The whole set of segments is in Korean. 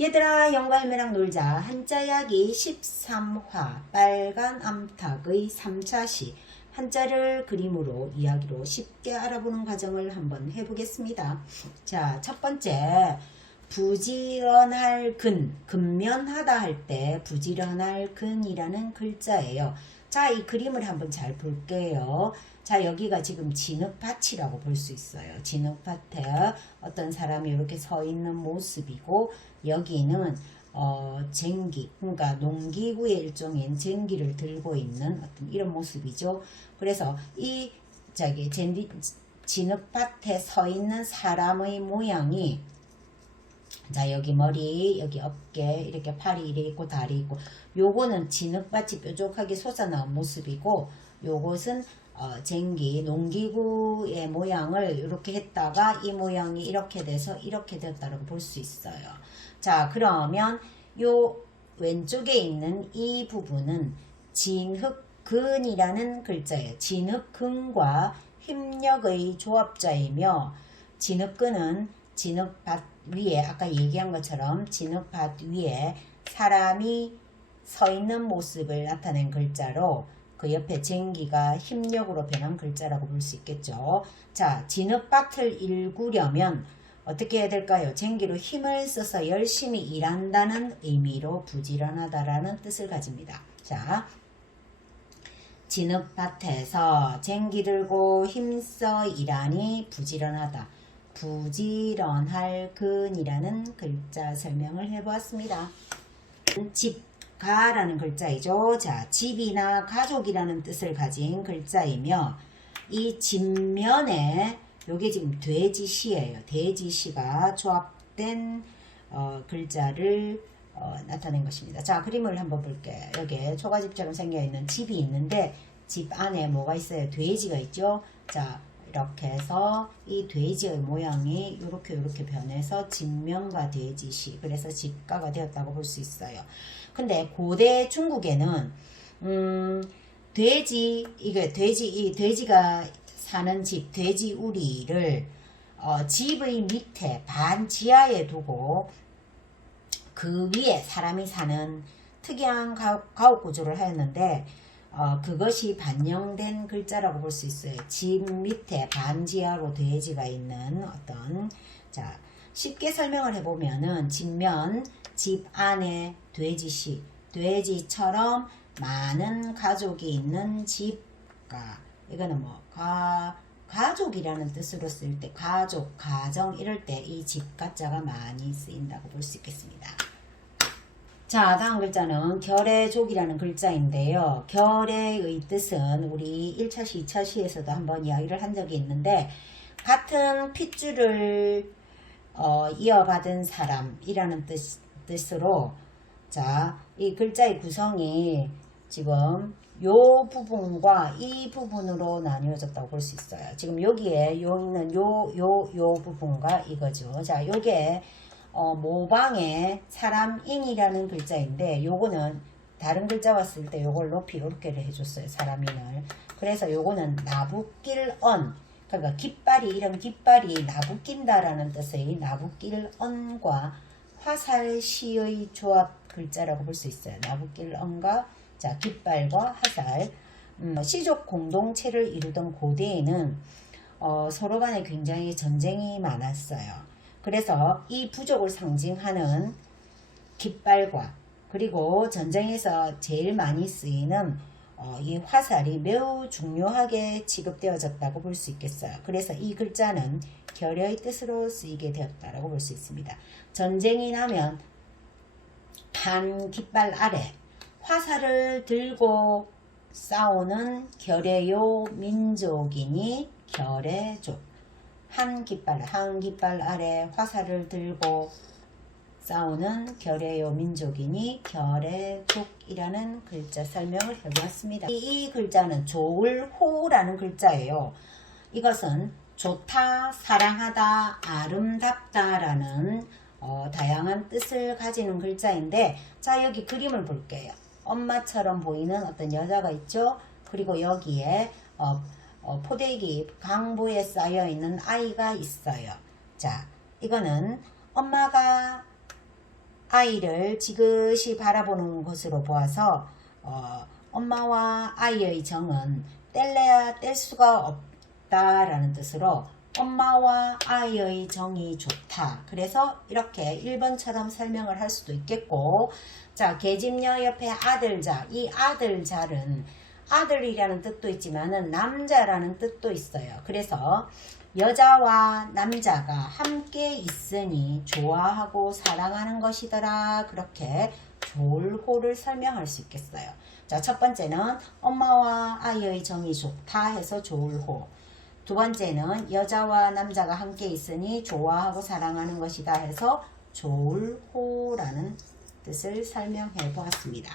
얘들아, 영과 할매랑 놀자. 한자 이야기 13화 빨간 암탉의 3차 시. 한자를 그림으로 이야기로 쉽게 알아보는 과정을 한번 해보겠습니다. 자, 첫 번째 부지런할 근, 근면하다 할 때 부지런할 근이라는 글자예요. 자, 이 그림을 한번 잘 볼게요. 자, 여기가 지금 진흙밭이라고 볼 수 있어요. 진흙밭에 어떤 사람이 이렇게 서 있는 모습이고, 여기는 쟁기, 그러니까 농기구의 일종인 쟁기를 들고 있는 어떤 이런 모습이죠. 그래서 이 진흙밭에 서 있는 사람의 모양이, 자, 여기 머리, 여기 어깨, 이렇게 팔이 이래 있고 다리 있고, 요거는 진흙밭이 뾰족하게 솟아나온 모습이고, 요것은 쟁기, 농기구의 모양을 이렇게 했다가 이 모양이 이렇게 돼서 이렇게 되었다고 볼 수 있어요. 자, 그러면 요 왼쪽에 있는 이 부분은 진흙근이라는 글자예요. 진흙근과 힘력의 조합자이며, 진흙근은 진흙밭 위에, 아까 얘기한 것처럼 진흙밭 위에 사람이 서 있는 모습을 나타낸 글자로, 그 옆에 쟁기가 힘력으로 변한 글자라고 볼 수 있겠죠. 자, 진흙밭을 일구려면 어떻게 해야 될까요? 쟁기로 힘을 써서 열심히 일한다는 의미로 부지런하다라는 뜻을 가집니다. 자, 진흙밭에서 쟁기 들고 힘써 일하니 부지런하다. 부지런할 근이라는 글자 설명을 해보았습니다. 집가라는 글자이죠. 자, 집이나 가족이라는 뜻을 가진 글자이며, 이 집면에 요게 지금 돼지시예요. 돼지시가 조합된 글자를 나타낸 것입니다. 자, 그림을 한번 볼게요. 여기에 초가집처럼 생겨있는 집이 있는데, 집 안에 뭐가 있어요? 돼지가 있죠. 자, 이렇게 해서 이 돼지의 모양이 이렇게 변해서 집면과 돼지시, 그래서 집가가 되었다고 볼 수 있어요. 근데 고대 중국에는 이 돼지가 사는 집, 돼지우리를 집의 밑에 반지하에 두고 그 위에 사람이 사는 특이한 가옥 구조를 하였는데, 그것이 반영된 글자라고 볼 수 있어요. 집 밑에 반지하로 돼지가 있는 어떤, 자, 쉽게 설명을 해보면은, 집면, 집 안에 돼지시, 돼지처럼 많은 가족이 있는 집가, 이거는 뭐 가족이라는 뜻으로 쓸 때, 가족, 가정 이럴 때 이 집가자가 많이 쓰인다고 볼 수 있겠습니다. 자, 다음 글자는 결의족이라는 글자인데요. 결의의 뜻은 우리 1차시, 2차시에서도 한번 이야기를 한 적이 있는데, 같은 핏줄을 이어받은 사람이라는 뜻으로, 자, 이 글자의 구성이 지금 요 부분과 이 부분으로 나뉘어졌다고 볼 수 있어요. 지금 여기에 요 있는 요 부분과 이거죠. 자, 요게 모방의 사람인이라는 글자인데, 요거는 다른 글자가 쓸 때 요걸 높이 이렇게를 해줬어요. 사람인을. 그래서 요거는 나붓길언, 그러니까 깃발이, 이런 깃발이 나붓낀다라는 뜻의 나붓길언과 화살시의 조합 글자라고 볼 수 있어요. 나붓길언과, 자, 깃발과 화살. 시족 공동체를 이루던 고대에는 서로 간에 굉장히 전쟁이 많았어요. 그래서 이 부족을 상징하는 깃발과, 그리고 전쟁에서 제일 많이 쓰이는 이 화살이 매우 중요하게 취급되어졌다고 볼 수 있겠어요. 그래서 이 글자는 결의의 뜻으로 쓰이게 되었다고 볼 수 있습니다. 전쟁이 나면 한 깃발 아래 화살을 들고 싸우는 결의요 민족이니 결의족. 한 깃발 아래 화살을 들고 싸우는 결의요 민족이니 결의족이라는 글자 설명을 해보았습니다. 이 글자는 좋을호라는 글자예요. 이것은 좋다, 사랑하다, 아름답다라는 다양한 뜻을 가지는 글자인데, 자, 여기 그림을 볼게요. 엄마처럼 보이는 어떤 여자가 있죠. 그리고 여기에 포대기 강보에 쌓여 있는 아이가 있어요. 자, 이거는 엄마가 아이를 지그시 바라보는 것으로 보아서 엄마와 아이의 정은 뗄래야 뗄 수가 없다라는 뜻으로 엄마와 아이의 정이 좋다. 그래서 이렇게 1번처럼 설명을 할 수도 있겠고, 자, 계집녀 옆에 아들자. 이 아들자는 아들이라는 뜻도 있지만은 남자라는 뜻도 있어요. 그래서 여자와 남자가 함께 있으니 좋아하고 사랑하는 것이더라. 그렇게 좋을호를 설명할 수 있겠어요. 자, 첫 번째는 엄마와 아이의 정이 좋다 해서 좋을호. 두 번째는 여자와 남자가 함께 있으니 좋아하고 사랑하는 것이다 해서 좋을호라는 뜻을 설명해 보았습니다.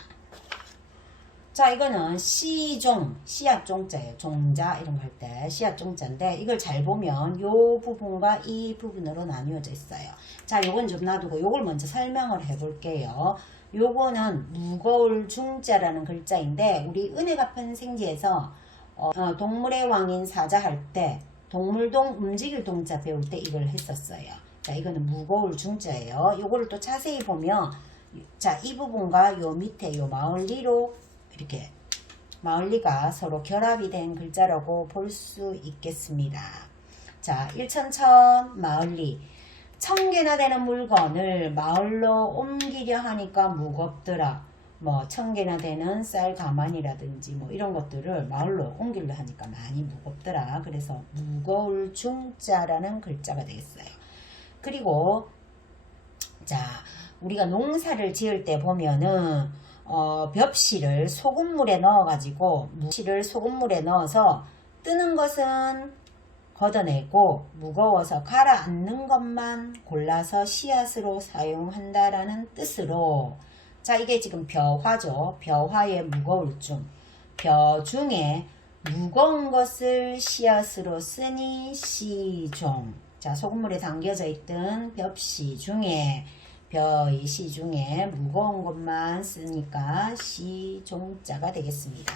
자, 이거는 시종, 씨앗종자예요. 종자 이런 거 할 때 씨앗종자인데 이걸 잘 보면 요 부분과 이 부분으로 나뉘어져 있어요. 자, 요건 좀 놔두고 요걸 먼저 설명을 해 볼게요. 요거는 무거울 중자라는 글자인데 우리 은혜갚은 생지에서 동물의 왕인 사자 할 때 동물동 움직일 동자 배울 때 이걸 했었어요. 자, 이거는 무거울 중자예요. 요거를 또 자세히 보면 자, 이 부분과 요 밑에 요 마을리로 이렇게 마을리가 서로 결합이 된 글자라고 볼 수 있겠습니다. 자, 일천천 마을리. 1000개나 되는 물건을 마을로 옮기려 하니까 무겁더라. 뭐 1000개나 되는 쌀 가마니라든지 뭐 이런 것들을 마을로 옮기려 하니까 많이 무겁더라. 그래서 무거울 중자라는 글자가 되겠어요. 그리고 자, 우리가 농사를 지을 때 보면은 벽실을 소금물에 넣어 가지고 무실을 소금물에 넣어서 뜨는 것은 걷어내고 무거워서 가라앉는 것만 골라서 씨앗으로 사용한다라는 뜻으로, 자, 이게 지금 벼화죠. 벼화의 무거울 중. 벼 중에 무거운 것을 씨앗으로 쓰니 씨종. 자, 소금물에 담겨져 있던 벽시 중에 벼의 시 중에 무거운 것만 쓰니까 시종자가 되겠습니다.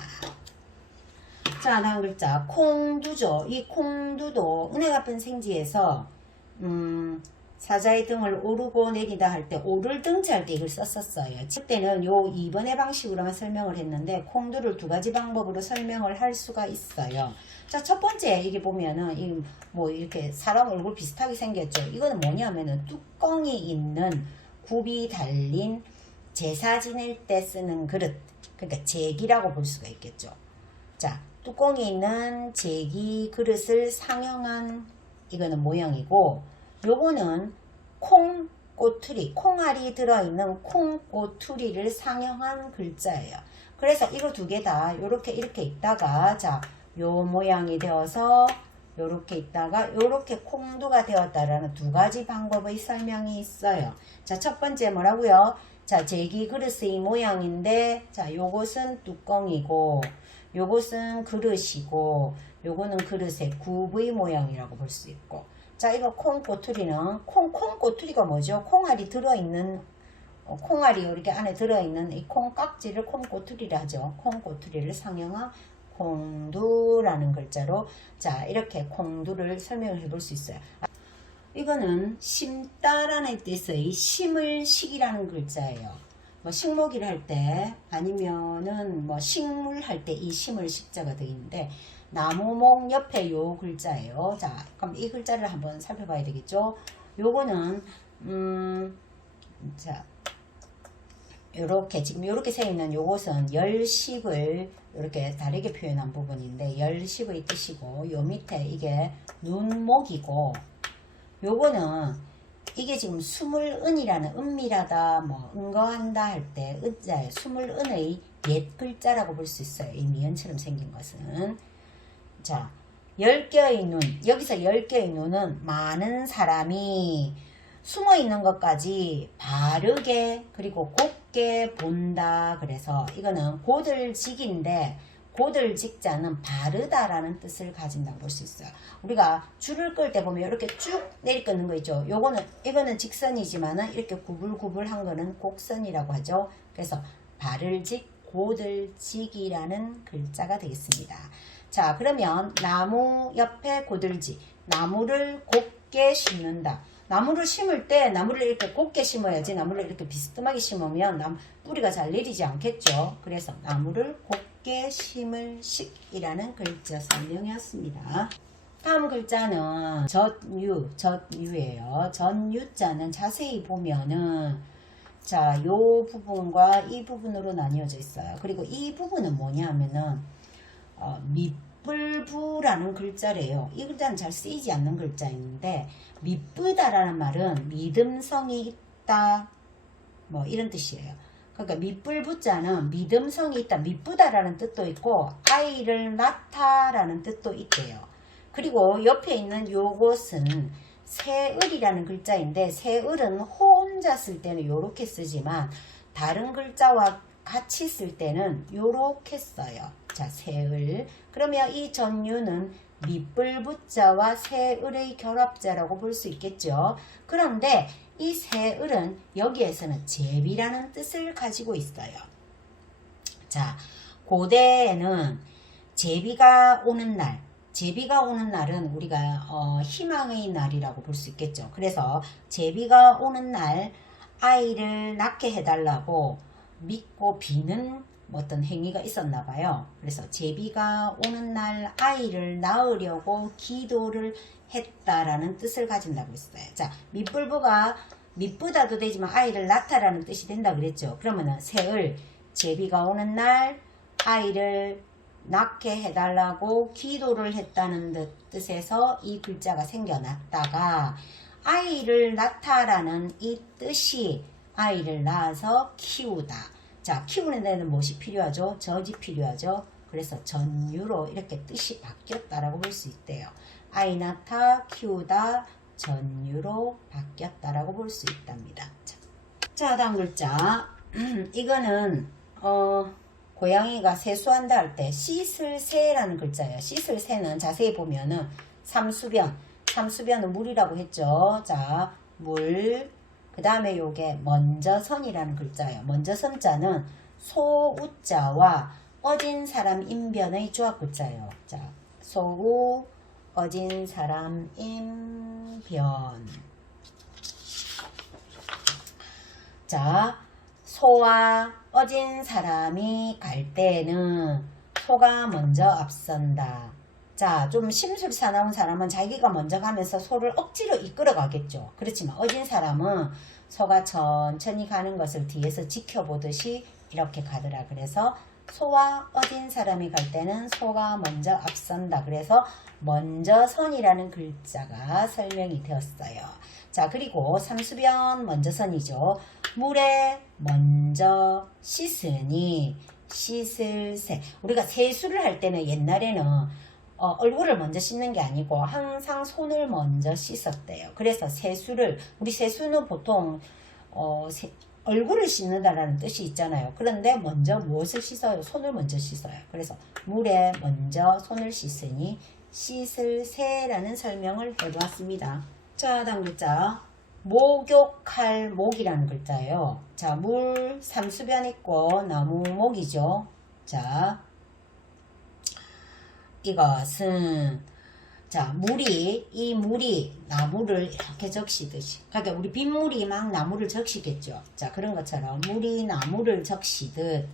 자, 다음 글자 콩두죠. 이 콩두도 은혜갚은 생지에서 사자의 등을 오르고 내리다 할 때 오를 등자할 때 이걸 썼었어요. 그때는 요 2번의 방식으로만 설명을 했는데 콩두를 두 가지 방법으로 설명을 할 수가 있어요. 자, 첫 번째 이게 보면은 뭐 이렇게 사람 얼굴 비슷하게 생겼죠. 이거는 뭐냐면은 뚜껑이 있는 굽이 달린 제사 지낼 때 쓰는 그릇, 그러니까 제기라고 볼 수가 있겠죠. 자, 뚜껑이 있는 제기 그릇을 상형한 이거는 모양이고, 요거는 콩꼬투리, 콩알이 들어있는 콩꼬투리를 상형한 글자예요. 그래서 이거 두 개 다 요렇게 이렇게 있다가 자, 요 모양이 되어서 요렇게 있다가 요렇게 콩두가 되었다라는 두 가지 방법의 설명이 있어요. 자, 첫 번째 뭐라고요? 자, 제기 그릇의 모양인데 자, 요것은 뚜껑이고 요것은 그릇이고 요거는 그릇의 굽의 모양이라고 볼 수 있고, 자, 이거 콩꼬투리는 콩꼬투리가 뭐죠? 콩알이 들어있는 콩알이 이렇게 안에 들어있는 이 콩깍지를 콩꼬투리라 하죠. 콩꼬투리를 상형한 콩두라는 글자로 자, 이렇게 콩두를 설명을 해볼 수 있어요. 이거는 심다라는 뜻의 심을 식이라는 글자예요. 뭐 식목일 할 때 아니면은 뭐 식물 할 때 이 심을 식자가 되어 있는데 나무목 옆에 요 글자예요. 자, 그럼 이 글자를 한번 살펴봐야 되겠죠. 요거는 자, 요렇게 지금 요렇게 세 있는 요것은 열십을 이렇게 다르게 표현한 부분인데 열십의 뜻이고, 요 밑에 이게 눈목이고, 요거는 이게 지금 스물은이라는 은밀하다 뭐 은거한다 할 때 은자에 스물은의 옛 글자라고 볼 수 있어요. 이 미연처럼 생긴 것은. 자, 10개의 눈, 여기서 10개의 눈은 많은 사람이 숨어 있는 것까지 바르게 그리고 곱게 본다. 그래서 이거는 고들직인데 고들직자는 바르다라는 뜻을 가진다고 볼 수 있어요. 우리가 줄을 끌 때 보면 이렇게 쭉 내리 끊는 거 있죠. 이거는 직선이지만은 이렇게 구불구불한 거는 곡선이라고 하죠. 그래서 바를직 고들직이라는 글자가 되겠습니다. 자, 그러면 나무 옆에 고들직, 나무를 곱게 심는다. 나무를 심을 때 나무를 이렇게 곱게 심어야지 나무를 이렇게 비스듬하게 심으면 뿌리가 잘 내리지 않겠죠. 그래서 나무를 곱게 심을 식이라는 글자 설명이었습니다. 다음 글자는 젖유예요. 젖유자는 자세히 보면은 자, 요 부분과 이 부분으로 나뉘어져 있어요. 그리고 이 부분은 뭐냐면은 밑불부라는 글자래요. 이 글자는 잘 쓰이지 않는 글자인데 밑부다라는 말은 믿음성이 있다 뭐 이런 뜻이에요. 그러니까 밑불부자는 믿음성이 있다, 밑부다라는 뜻도 있고 아이를 낳다라는 뜻도 있대요. 그리고 옆에 있는 요것은 새을이라는 글자인데 새을은 혼자 쓸 때는 요렇게 쓰지만 다른 글자와 같이 쓸 때는 요렇게 써요. 자, 새을. 그러면 이 전유는 밑불부자와 새을의 결합자라고 볼 수 있겠죠. 그런데 이 새을은 여기에서는 제비라는 뜻을 가지고 있어요. 자, 고대에는 제비가 오는 날은 우리가 희망의 날이라고 볼 수 있겠죠. 그래서 제비가 오는 날 아이를 낳게 해달라고 믿고 비는 어떤 행위가 있었나 봐요. 그래서 제비가 오는 날 아이를 낳으려고 기도를 했다라는 뜻을 가진다고 했어요. 자, 밑불부가 밑보다도 되지만 아이를 낳다라는 뜻이 된다 그랬죠. 그러면은 새을, 제비가 오는 날 아이를 낳게 해달라고 기도를 했다는 뜻에서 이 글자가 생겨났다가 아이를 낳다라는 이 뜻이 아이를 낳아서 키우다. 자, 키우는 데는 무엇이 필요하죠? 젖이 필요하죠. 그래서 전유로 이렇게 뜻이 바뀌었다라고 볼 수 있대요. 아이 낳다, 키우다, 전유로 바뀌었다라고 볼 수 있답니다. 자, 다음 글자. 이거는 고양이가 세수한다 할 때 씻을 새라는 글자예요. 씻을 새는 자세히 보면은 삼수변은 물이라고 했죠. 자, 물. 그 다음에 요게 먼저선이라는 글자예요. 먼저선자는 소우자와 어진 사람 인변의 조합글자예요. 자, 소우, 어진 사람 인변. 자, 소와 어진 사람이 갈 때는 소가 먼저 앞선다. 자, 좀 심술사 나온 사람은 자기가 먼저 가면서 소를 억지로 이끌어 가겠죠. 그렇지만 어진 사람은 소가 천천히 가는 것을 뒤에서 지켜보듯이 이렇게 가더라. 그래서 소와 어진 사람이 갈 때는 소가 먼저 앞선다. 그래서 먼저선이라는 글자가 설명이 되었어요. 자, 그리고 삼수변 먼저선이죠. 물에 먼저 씻으니 씻을 새. 우리가 세수를 할 때는 옛날에는 얼굴을 먼저 씻는 게 아니고 항상 손을 먼저 씻었대요. 그래서 우리 세수는 보통 얼굴을 씻는다라는 뜻이 있잖아요. 그런데 먼저 무엇을 씻어요? 손을 먼저 씻어요. 그래서 물에 먼저 손을 씻으니 씻을 새라는 설명을 해보았습니다. 자, 다음 글자. 목욕할 목이라는 글자예요. 자, 물, 삼수변 있고 나무 목이죠. 자, 이것은 자, 이 물이 나무를 이렇게 적시듯이, 그러니까 우리 빗물이 막 나무를 적시겠죠. 자, 그런 것처럼 물이 나무를 적시듯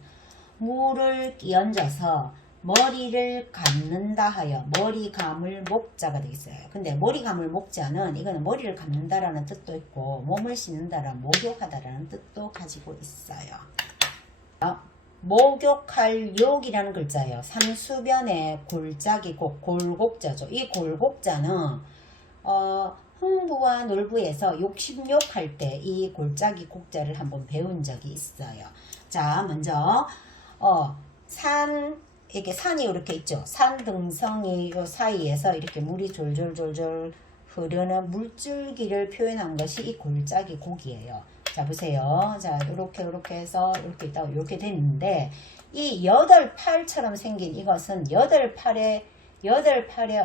물을 끼얹어서 머리를 감는다 하여 머리 감을 목자가 되겠어요. 근데 머리 감을 목자는 이거는 머리를 감는다라는 뜻도 있고 몸을 씻는다라는 목욕하다라는 뜻도 가지고 있어요. 목욕할 욕이라는 글자예요. 삼수변의 골짜기곡, 골곡자죠. 이 골곡자는 흥부와 놀부에서 욕심욕할 때 이 골짜기 곡자를 한번 배운 적이 있어요. 자, 먼저 이렇게 산이 이렇게 있죠. 산 등성이 요 사이에서 이렇게 물이 졸졸졸졸 흐르는 물줄기를 표현한 것이 이 골짜기 곡이에요. 자, 보세요. 자, 이렇게 해서 이렇게 있다가 이렇게 됐는데 이 8팔처럼 생긴 이것은 8팔의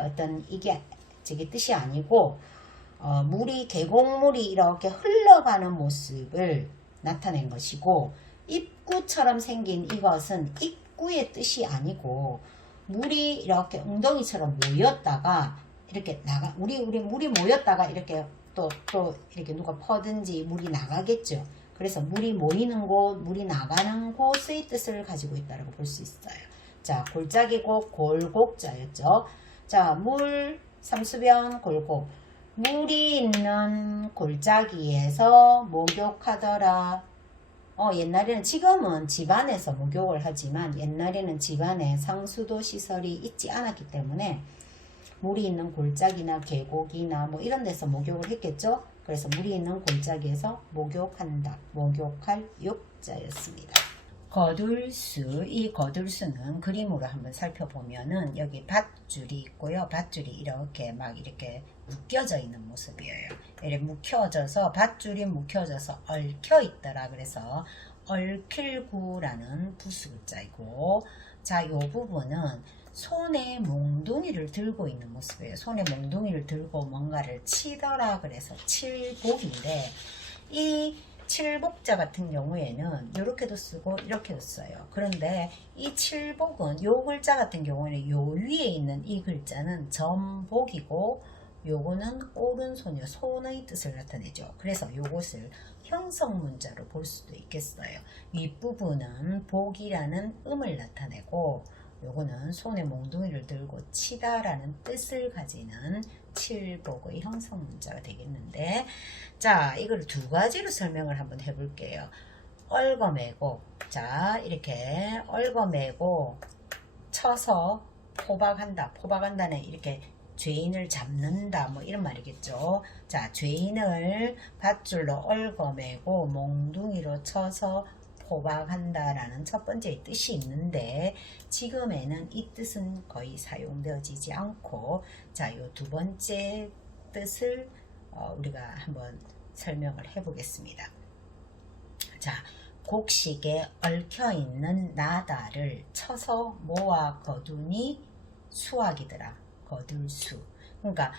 어떤 이게 뜻이 아니고 계곡물이 이렇게 흘러가는 모습을 나타낸 것이고, 입구처럼 생긴 이것은 입구의 뜻이 아니고 물이 이렇게 웅덩이처럼 모였다가 이렇게 물이 모였다가 이렇게 또 이렇게 누가 퍼든지 물이 나가겠죠. 그래서 물이 모이는 곳, 물이 나가는 곳의 뜻을 가지고 있다고 볼 수 있어요. 자, 골짜기곡, 골곡자였죠. 자, 물, 삼수변, 골곡. 물이 있는 골짜기에서 목욕하더라. 옛날에는, 지금은 집안에서 목욕을 하지만 옛날에는 집안에 상수도 시설이 있지 않았기 때문에 물이 있는 골짜기나 계곡이나 뭐 이런 데서 목욕을 했겠죠. 그래서 물이 있는 골짜기에서 목욕한다. 목욕할 욕자였습니다. 거둘수, 이 거둘수는 그림으로 한번 살펴보면은 여기 밧줄이 있고요. 밧줄이 이렇게 막 이렇게 묶여져 있는 모습이에요. 이렇게 묶여져서, 밧줄이 묶여져서 얽혀 있더라. 그래서 얽힐구라는 부수자이고, 자, 요 부분은 손에 몽둥이를 들고 있는 모습이에요. 손에 몽둥이를 들고 뭔가를 치더라. 그래서 칠복인데, 이 칠복자 같은 경우에는 이렇게도 쓰고 이렇게도 써요. 그런데 이 칠복은 요 글자 같은 경우에는 요 위에 있는 이 글자는 전복이고, 요거는 오른손이요. 손의 뜻을 나타내죠. 그래서 요것을 형성문자로 볼 수도 있겠어요. 윗부분은 복이라는 음을 나타내고, 요거는 손에 몽둥이를 들고 치다라는 뜻을 가지는 칠복의 형성문자가 되겠는데, 자, 이걸 두 가지로 설명을 한번 해볼게요. 얽어매고, 자, 이렇게 얽어매고 쳐서 포박한다. 포박한다는 이렇게 죄인을 잡는다, 뭐 이런 말이겠죠. 자, 죄인을 밧줄로 얽어매고 몽둥이로 쳐서 포박한다라는 첫 번째 뜻이 있는데, 지금에는 이 뜻은 거의 사용되어지지 않고, 자, 요 두 번째 뜻을 우리가 한번 설명을 해보겠습니다. 자, 곡식에 얽혀있는 나다를 쳐서 모아 거두니 수확이더라. 거둘수. 그러니까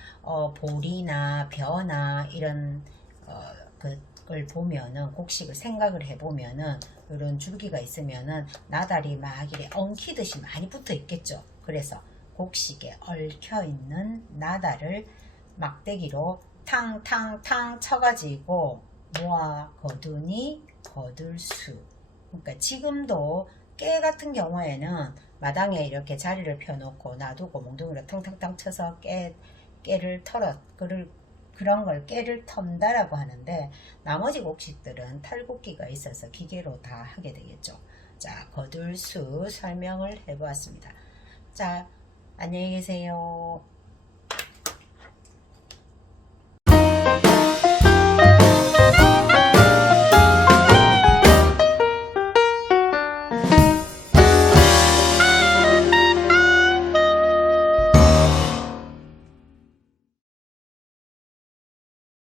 볼이나 벼나 이런 그걸 보면은, 곡식을 생각을 해보면은 이런 줄기가 있으면은 나달이 막 이렇게 엉키듯이 많이 붙어 있겠죠. 그래서 곡식에 얽혀 있는 나달을 막대기로 탕탕탕 쳐가지고 모아 거두니 거둘수. 그러니까 지금도 깨 같은 경우에는 마당에 이렇게 자리를 펴놓고 놔두고 몽둥이로 탕탕탕 쳐서 깨를 그런 걸 깨를 턴다라고 하는데, 나머지 곡식들은 탈곡기가 있어서 기계로 다 하게 되겠죠. 자, 거둘수 설명을 해보았습니다. 자, 안녕히 계세요.